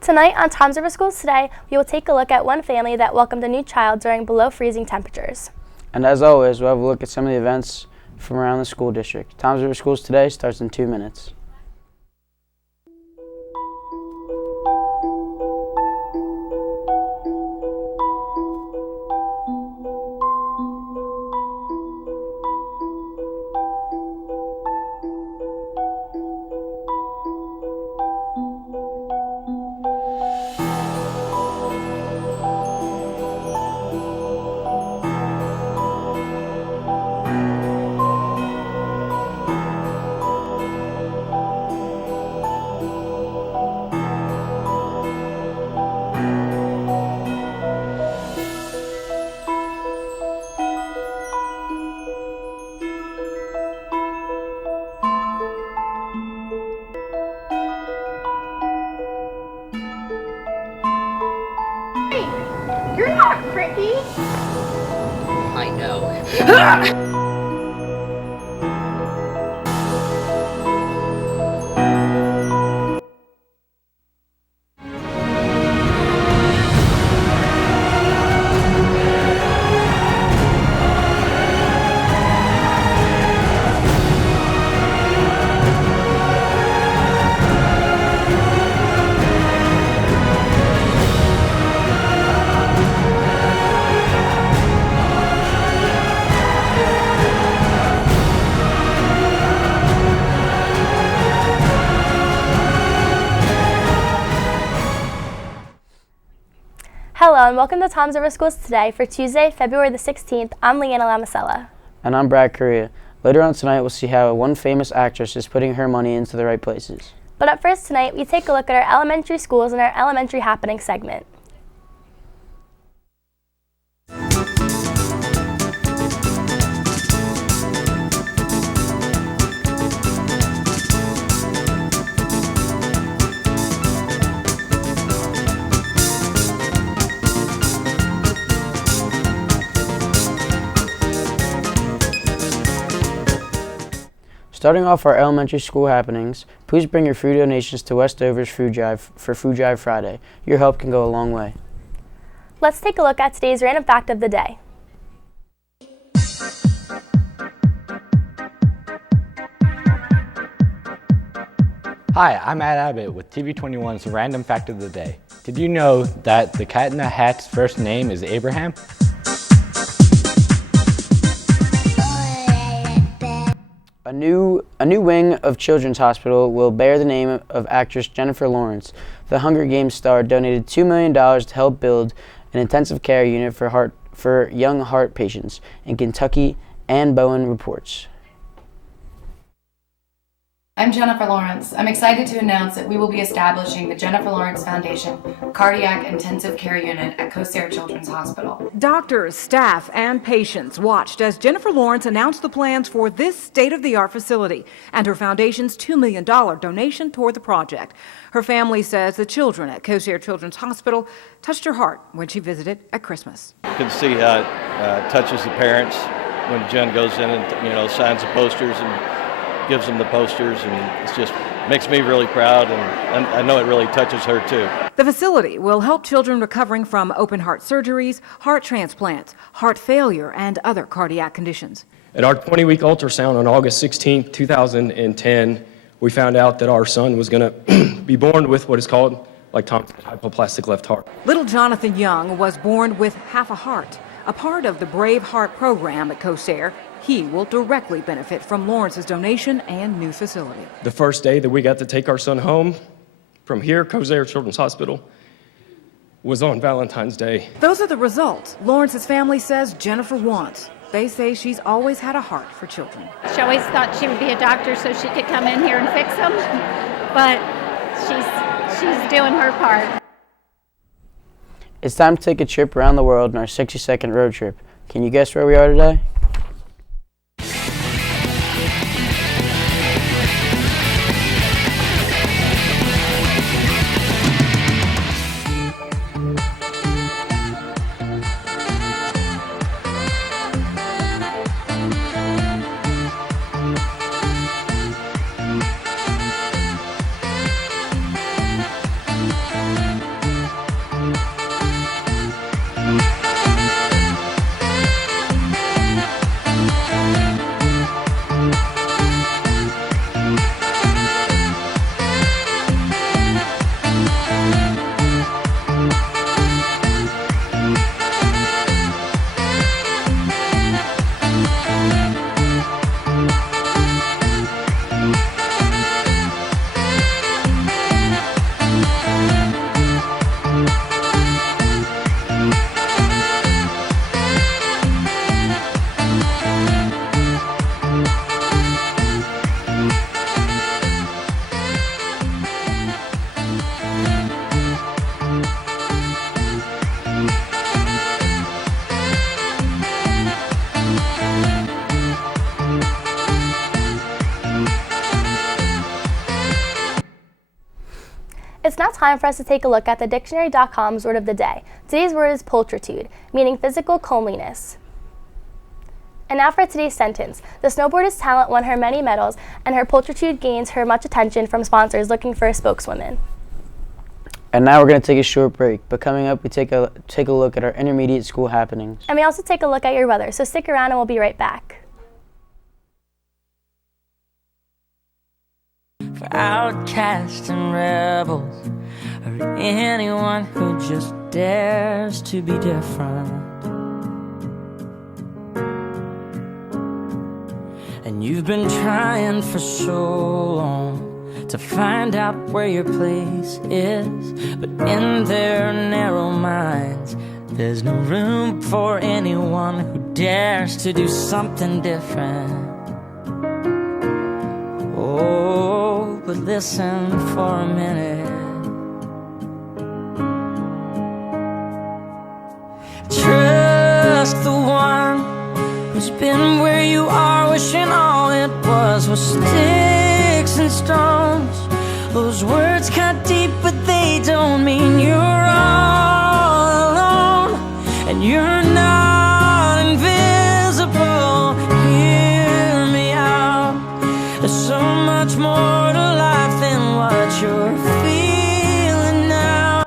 Tonight on Tom's River Schools Today, we will take a look at one family that welcomed a new child during below freezing temperatures. And as always, we'll have a look at some of the events from around the school district. Tom's River Schools Today starts in 2 minutes. You're not Cricky! I know. Hello and welcome to Tom's River Schools Today for Tuesday, February the 16th. I'm Leanna Lamasella. And I'm Brad Correa. Later on tonight, we'll see how one famous actress is putting her money into the right places. But up first tonight, we take a look at our elementary schools in our Elementary Happening segment. Starting off our elementary school happenings, please bring your food donations to Westover's Food Drive for Food Drive Friday. Your help can go a long way. Let's take a look at today's random fact of the day. Hi, I'm Matt Abbott with TV21's Random Fact of the Day. Did you know that the Cat in the Hat's first name is Abraham? A new wing of Children's Hospital will bear the name of actress Jennifer Lawrence. The Hunger Games star donated $2 million to help build an intensive care unit for young heart patients in Kentucky. Ann Bowen reports. I'm Jennifer Lawrence. I'm excited to announce that we will be establishing the Jennifer Lawrence Foundation Cardiac Intensive Care Unit at Kosare Children's Hospital. Doctors, staff, and patients watched as Jennifer Lawrence announced the plans for this state-of-the-art facility and her foundation's $2 million donation toward the project. Her family says the children at Kosare Children's Hospital touched her heart when she visited at Christmas. You can see how it touches the parents when Jen goes in and signs the posters and gives them the posters, and it just makes me really proud, and I know it really touches her too. The facility will help children recovering from open heart surgeries, heart transplants, heart failure, and other cardiac conditions. At our 20-week ultrasound on August 16, 2010, we found out that our son was going to be born with what is called, like Tom said, hypoplastic left heart. Little Jonathan Young was born with half a heart. A part of the Brave Heart program at Kosare, he will directly benefit from Lawrence's donation and new facility. The first day that we got to take our son home from here, Kosare Children's Hospital, was on Valentine's Day. Those are the results Lawrence's family says Jennifer wants. They say she's always had a heart for children. She always thought she would be a doctor so she could come in here and fix them, but she's doing her part. It's time to take a trip around the world in our 60-second road trip. Can you guess where we are today? now time for us to take a look at the dictionary.com's word of the day. Today's word is pulchritude, meaning physical comeliness. And now for today's sentence. The snowboarder's talent won her many medals, and her pulchritude gains her much attention from sponsors looking for a spokeswoman. And now we're going to take a short break, but coming up we take a look at our intermediate school happenings. And we also take a look at your weather, so stick around and we'll be right back. For outcasts and rebels, or anyone who just dares to be different. And you've been trying for so long to find out where your place is, but in their narrow minds there's no room for anyone who dares to do something different. Oh, but listen for a minute. Trust the one who's been where you are, wishing all it was sticks and stones. Those words cut deep, but they don't mean you're all alone, and you're not invisible. Hear me out. There's so much more to life than what you're feeling now.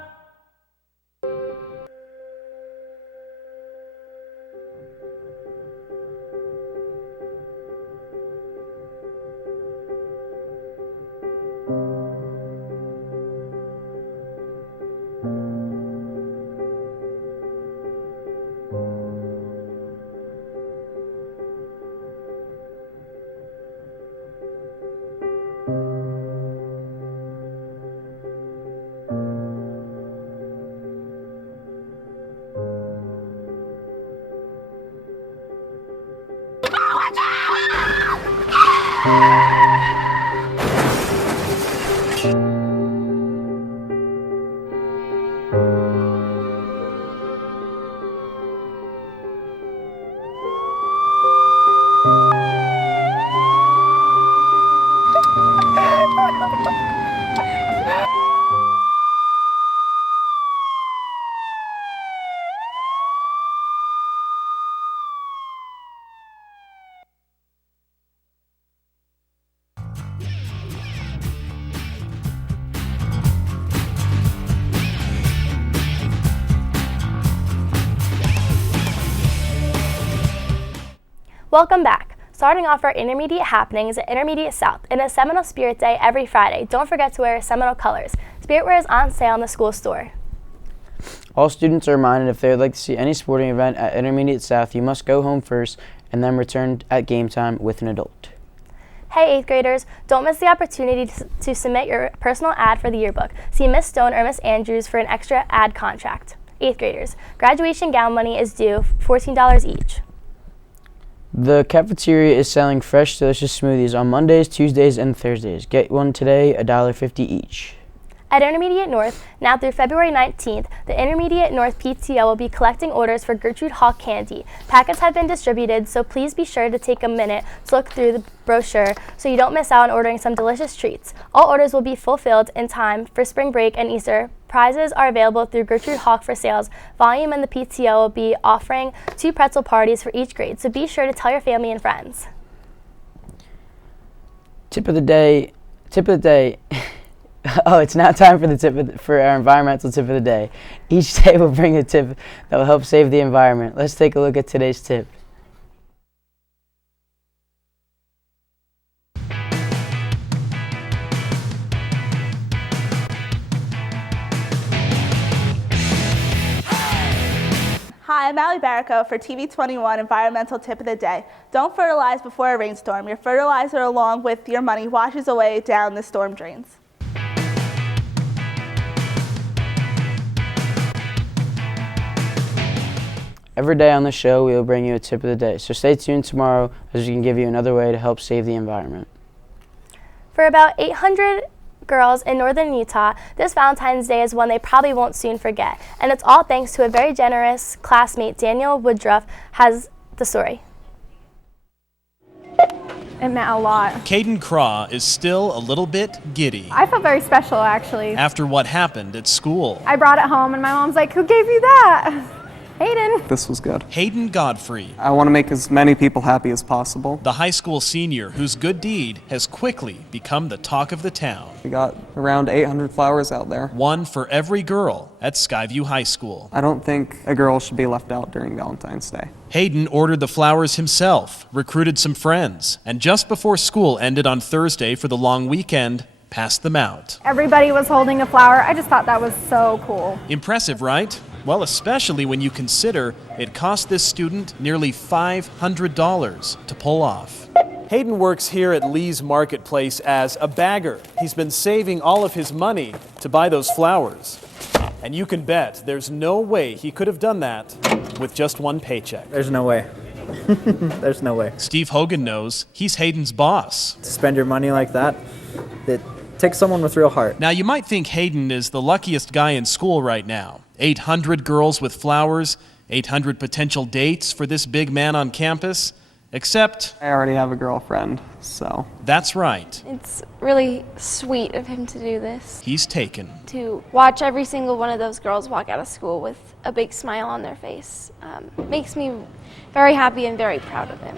Welcome back. Starting off our intermediate happenings at Intermediate South, and a Seminole Spirit Day every Friday. Don't forget to wear Seminole colors. Spirit wear is on sale in the school store. All students are reminded if they would like to see any sporting event at Intermediate South, you must go home first and then return at game time with an adult. Hey 8th graders, don't miss the opportunity to submit your personal ad for the yearbook. See Miss Stone or Miss Andrews for an extra ad contract. 8th graders, graduation gown money is due $14 each. The cafeteria is selling fresh, delicious smoothies on Mondays, Tuesdays, and Thursdays. Get one today, $1.50 each. At Intermediate North, now through February 19th, the Intermediate North PTO will be collecting orders for Gertrude Hawk candy. Packets have been distributed, so please be sure to take a minute to look through the brochure so you don't miss out on ordering some delicious treats. All orders will be fulfilled in time for spring break and Easter. Prizes are available through Gertrude Hawk for sales. Volume and the PTO will be offering 2 pretzel parties for each grade, so be sure to tell your family and friends. Tip of the day. Oh, it's now time for our environmental tip of the day. Each day will bring a tip that will help save the environment. Let's take a look at today's tip. Hi, I'm Allie Barrico for TV21 Environmental Tip of the Day. Don't fertilize before a rainstorm. Your fertilizer, along with your money, washes away down the storm drains. Every day on the show, we will bring you a tip of the day. So stay tuned tomorrow as we can give you another way to help save the environment. For about 800 girls in northern Utah, this Valentine's Day is one they probably won't soon forget. And it's all thanks to a very generous classmate, Daniel Woodruff, has the story. it meant a lot. Caden Craw is still a little bit giddy I felt very special, actually. after what happened at school. I brought it home and my mom's like, who gave you that? Hayden. This was good. Hayden Godfrey, I want to make as many people happy as possible. the high school senior whose good deed has quickly become the talk of the town. We got around 800 flowers out there. One for every girl at Skyview High School. I don't think a girl should be left out during Valentine's Day. Hayden ordered the flowers himself, recruited some friends, and just before school ended on Thursday for the long weekend, passed them out. Everybody was holding a flower. I just thought that was so cool. Impressive, right? Well, especially when you consider it cost this student nearly $500 to pull off. Hayden works here at Lee's Marketplace as a bagger. He's been saving all of his money to buy those flowers. And you can bet there's no way he could have done that with just one paycheck. There's no way. There's no way. Steve Hogan knows he's Hayden's boss. To spend your money like that, it takes someone with real heart. Now, you might think Hayden is the luckiest guy in school right now. 800 girls with flowers, 800 potential dates for this big man on campus. Except, I already have a girlfriend, so. That's right. It's really sweet of him to do this. He's taken. To watch every single one of those girls walk out of school with a big smile on their face makes me very happy and very proud of him.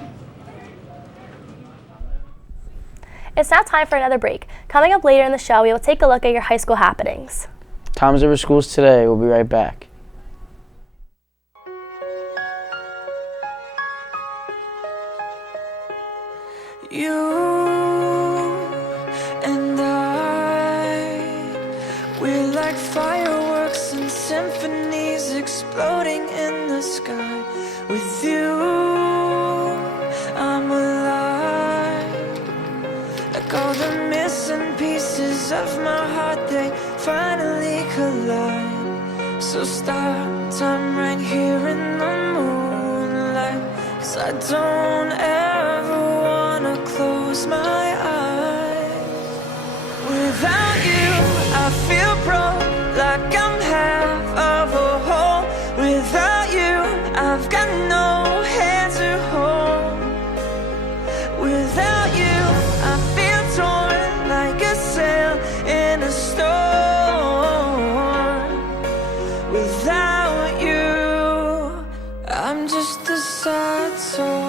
It's now time for another break. Coming up later in the show, we will take a look at your high school happenings. Times over schools today. We'll be right back. You and we're like fireworks and symphonies exploding in the sky. With you, I'm alive. Like all the missing pieces of my heart, they finally collide. So start time right here in the moonlight, 'cause I don't ever wanna close my eyes. Without you, I feel broke, like I'm half of a whole. Without you, I've got no hand to hold. Without you, I feel torn like a sail in a storm. Without you, I'm just a sad soul.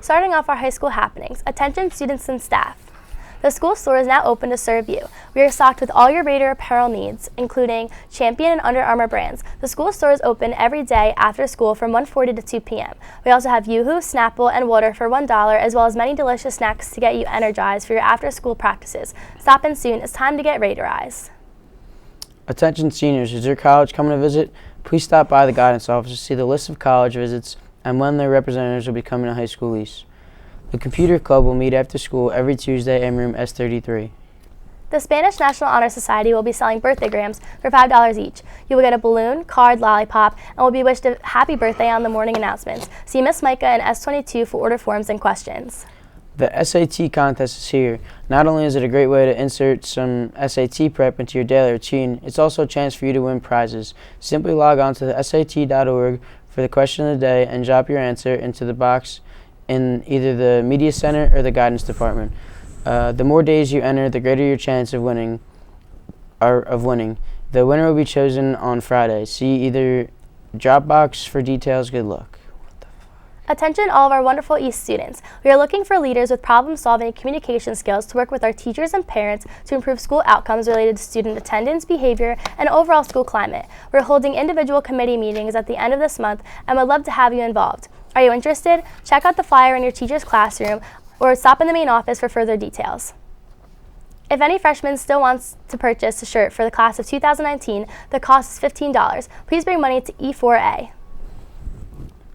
Starting off our high school happenings, attention students and staff. The school store is now open to serve you. We are stocked with all your Raider apparel needs, including Champion and Under Armour brands. The school store is open every day after school from 1:40 to 2 p.m. We also have Yoo-Hoo, Snapple, and water for $1, as well as many delicious snacks to get you energized for your after-school practices. Stop in soon. It's time to get Raiderized. Attention seniors, is your college coming to visit? Please stop by the guidance office to see the list of college visits and when their representatives will be coming to high school east. The computer club will meet after school every Tuesday in room S33. The Spanish National Honor Society will be selling birthday grams for $5 each. You will get a balloon, card, lollipop, and will be wished a happy birthday on the morning announcements. See Miss Micah in S22 for order forms and questions. The SAT contest is here. Not only is it a great way to insert some SAT prep into your daily routine, it's also a chance for you to win prizes. Simply log on to the SAT.org for the question of the day and drop your answer into the box in either the media center or the guidance department. The more days you enter, the greater your chance of winning. The winner will be chosen on Friday. See either Dropbox for details. Good luck. Attention all of our wonderful East students. We are looking for leaders with problem-solving and communication skills to work with our teachers and parents to improve school outcomes related to student attendance, behavior, and overall school climate. We're holding individual committee meetings at the end of this month and would love to have you involved. Are you interested? Check out the flyer in your teacher's classroom or stop in the main office for further details. If any freshman still wants to purchase a shirt for the class of 2019, the cost is $15. Please bring money to E4A.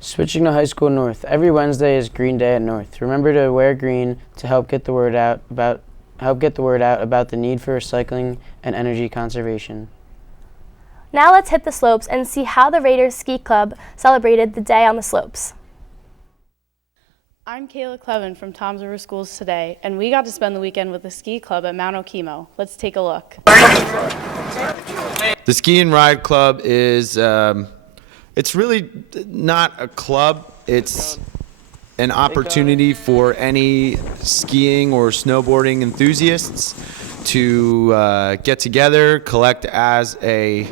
Switching to high school North. Every Wednesday is Green Day at North. Remember to wear green to help get the word out about the need for recycling and energy conservation. Now let's hit the slopes and see how the Raiders Ski Club celebrated the day on the slopes. I'm Kayla Clevin from Toms River Schools today, and we got to spend the weekend with the ski club at Mount Okemo. Let's take a look. The Ski and Ride Club is, it's really not a club. It's an opportunity for any skiing or snowboarding enthusiasts to get together, collect as a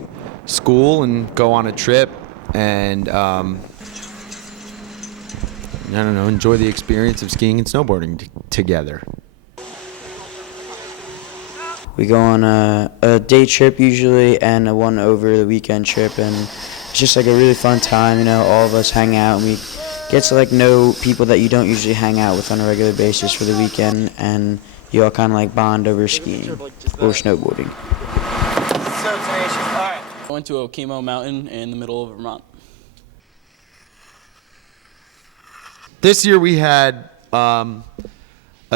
school, and go on a trip and enjoy the experience of skiing and snowboarding together. We go on a day trip usually and a one over the weekend trip, and it's just like a really fun time. All of us hang out and we get to know people that you don't usually hang out with on a regular basis for the weekend, and you all kind of bond over skiing or snowboarding. I went to Okemo Mountain in the middle of Vermont. This year we had a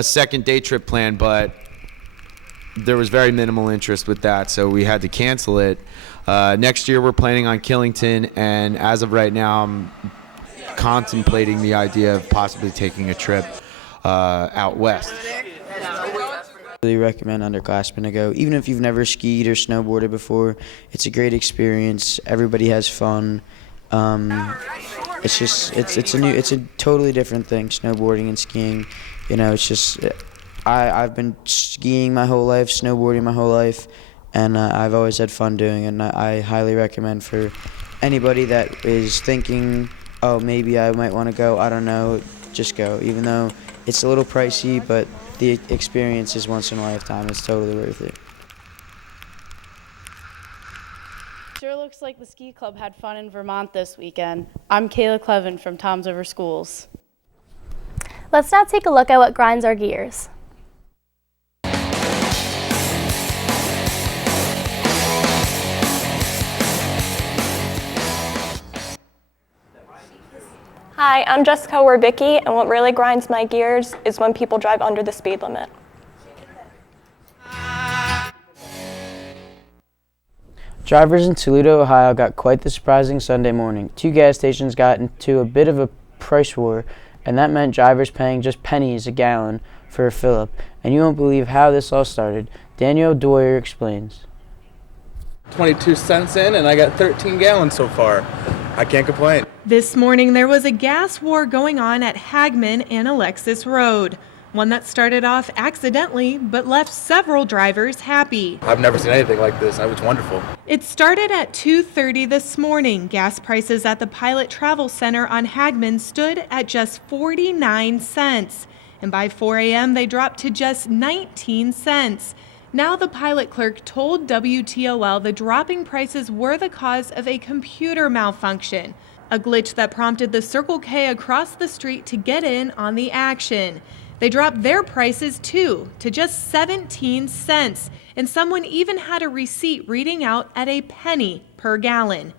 second day trip planned, but there was very minimal interest with that, so we had to cancel it. Next year we're planning on Killington, and as of right now I'm contemplating the idea of possibly taking a trip out west. I really recommend underclassmen to go. Even if you've never skied or snowboarded before, it's a great experience. Everybody has fun. It's a totally different thing, snowboarding and skiing. I've been skiing my whole life, snowboarding my whole life, and I've always had fun doing it. And I highly recommend for anybody that is thinking, oh, maybe I might want to go, I don't know, just go. Even though it's a little pricey, but the experience is once in a lifetime. It's totally worth it. Sure looks like the ski club had fun in Vermont this weekend. I'm Kayla Clevin from Toms River Schools. Let's now take a look at what grinds our gears. Hi, I'm Jessica Werbicki, and what really grinds my gears is when people drive under the speed limit. Drivers in Toledo, Ohio got quite the surprising Sunday morning. 2 gas stations got into a bit of a price war, and that meant drivers paying just pennies a gallon for a fill-up. And you won't believe how this all started. Daniel Dwyer explains. 22 cents in, and I got 13 gallons so far. I can't complain. This morning there was a gas war going on at Hagman and Alexis Road. One that started off accidentally but left several drivers happy. I've never seen anything like this. It was wonderful. It started at 2:30 this morning. Gas prices at the Pilot Travel Center on Hagman stood at just 49 cents. And by 4 a.m. they dropped to just 19 cents. Now the pilot clerk told WTOL the dropping prices were the cause of a computer malfunction, a glitch that prompted the Circle K across the street to get in on the action. They dropped their prices too, to just 17 cents, and someone even had a receipt reading out at a penny per gallon.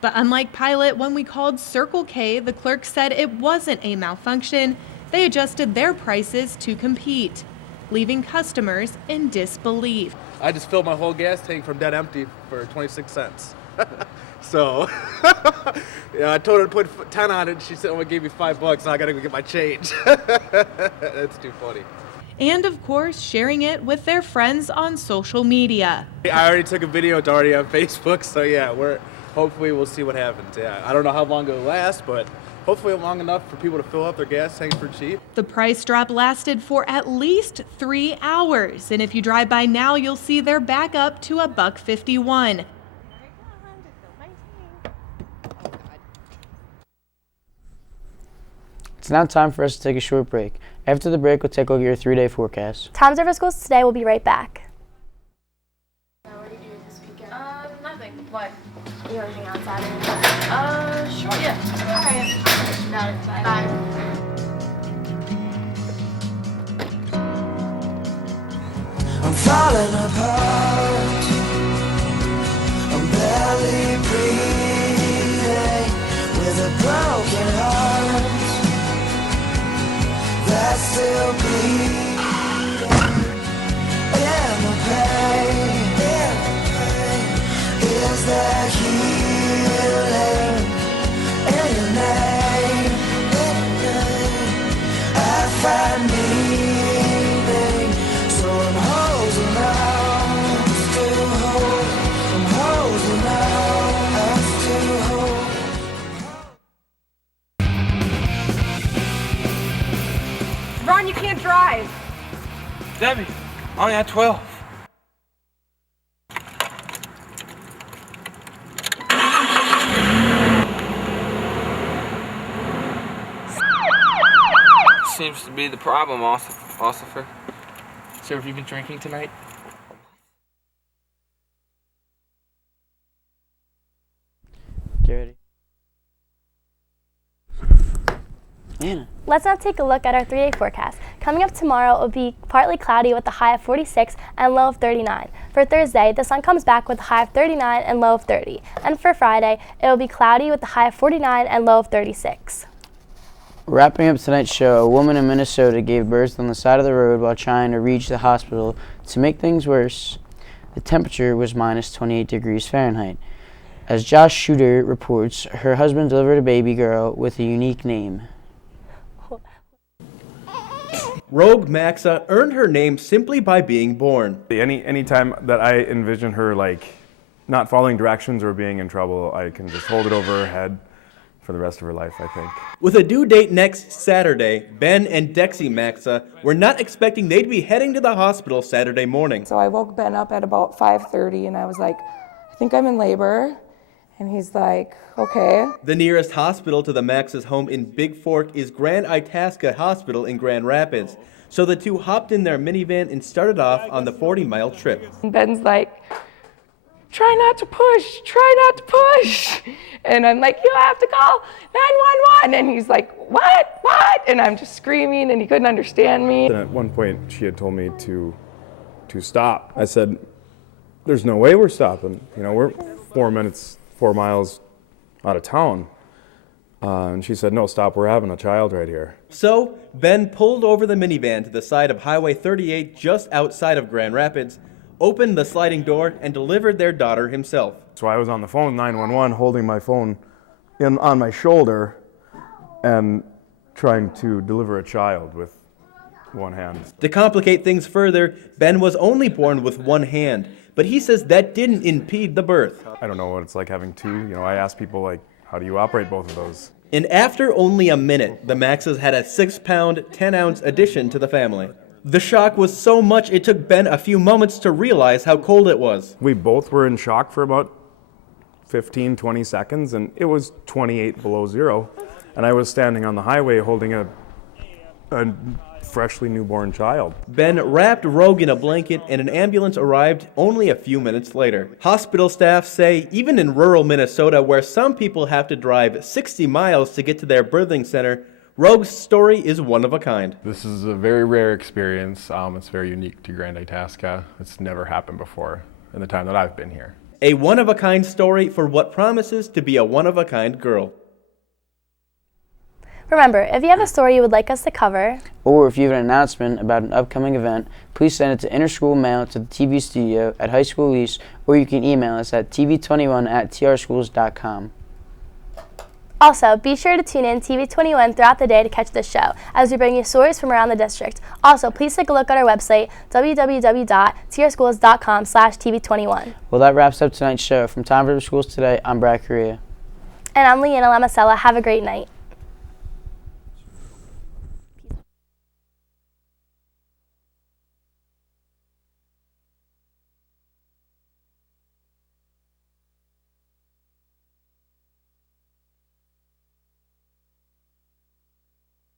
But unlike Pilot, when we called Circle K, the clerk said it wasn't a malfunction. They adjusted their prices to compete, leaving customers in disbelief. I just filled my whole gas tank from dead empty for 26 cents. So, yeah, I told her to put 10 on it, and she said, "Oh, it gave me $5, now I gotta go get my change." That's too funny. And of course, sharing it with their friends on social media. I already took a video, it's already on Facebook, so yeah, hopefully we'll see what happens. Yeah, I don't know how long it'll last, but hopefully long enough for people to fill up their gas tanks for cheap. The price drop lasted for at least 3 hours, and if you drive by now, you'll see they're back up to $1.51. It's now time for us to take a short break. After the break, we'll take a look at your 3-day forecast. Toms River Schools today will be right back. What are you doing this weekend? Nothing. What? You have anything on Saturday? Sure, yeah. Alright. Got it. Bye. I'm falling apart. I'm barely breathing with the broken hearts that still bleed, and the pain is there healing in your name. I find meaning, so I'm holding on, still hold. I'm holding on, I still hold. Ron, you can't drive. Debbie, I only had 12. Seems to be the problem, Ossifer. Sir, have you been drinking tonight? Get ready. Anna. Let's now take a look at our 3-day forecast. Coming up tomorrow, it will be partly cloudy with a high of 46 and low of 39. For Thursday, the sun comes back with a high of 39 and low of 30. And for Friday, it will be cloudy with a high of 49 and low of 36. Wrapping up tonight's show, a woman in Minnesota gave birth on the side of the road while trying to reach the hospital. To make things worse, the temperature was minus 28 degrees Fahrenheit. As Josh Shooter reports, her husband delivered a baby girl with a unique name. Rogue Maxa earned her name simply by being born. Any time that I envision her not following directions or being in trouble, I can just hold it over her head for the rest of her life, I think. With a due date next Saturday, Ben and Dexy Maxa were not expecting they'd be heading to the hospital Saturday morning. So I woke Ben up at about 5:30 and I was like, I think I'm in labor. And he's like, okay. The nearest hospital to the Max's home in Big Fork is Grand Itasca Hospital in Grand Rapids. So the two hopped in their minivan and started off on the 40-mile trip. And Ben's like, try not to push, try not to push. And I'm like, you have to call 911. And he's like, what? And I'm just screaming and he couldn't understand me. And at one point she had told me to stop. I said, there's no way we're stopping. We're 4 miles out of town. And she said, no, stop, we're having a child right here. So Ben pulled over the minivan to the side of Highway 38 just outside of Grand Rapids, opened the sliding door, and delivered their daughter himself. So I was on the phone with 911, holding my phone on my shoulder and trying to deliver a child with one hand. To complicate things further, Ben was only born with one hand, but he says that didn't impede the birth. I don't know what it's like having two. I ask people, how do you operate both of those? And after only a minute, the Maxes had a 6-pound, 10-ounce addition to the family. The shock was so much it took Ben a few moments to realize how cold it was. We both were in shock for about 15, 20 seconds, and it was 28 below zero. And I was standing on the highway holding a freshly newborn child. Ben wrapped Rogue in a blanket and an ambulance arrived only a few minutes later. Hospital staff say even in rural Minnesota, where some people have to drive 60 miles to get to their birthing center, Rogue's story is one of a kind. This is a very rare experience. It's very unique to Grand Itasca. It's never happened before in the time that I've been here. A one-of-a-kind story for what promises to be a one-of-a-kind girl. Remember, if you have a story you would like us to cover, or if you have an announcement about an upcoming event, please send it to interschool mail to the TV studio at High School East, or you can email us at tv21@trschools.com. Also, be sure to tune in TV21 throughout the day to catch this show, as we bring you stories from around the district. Also, please take a look at our website, www.trschools.com/TV21. Well, that wraps up tonight's show. From Tom River Schools Today, I'm Brad Correa. And I'm Leanna Lamasella. Have a great night.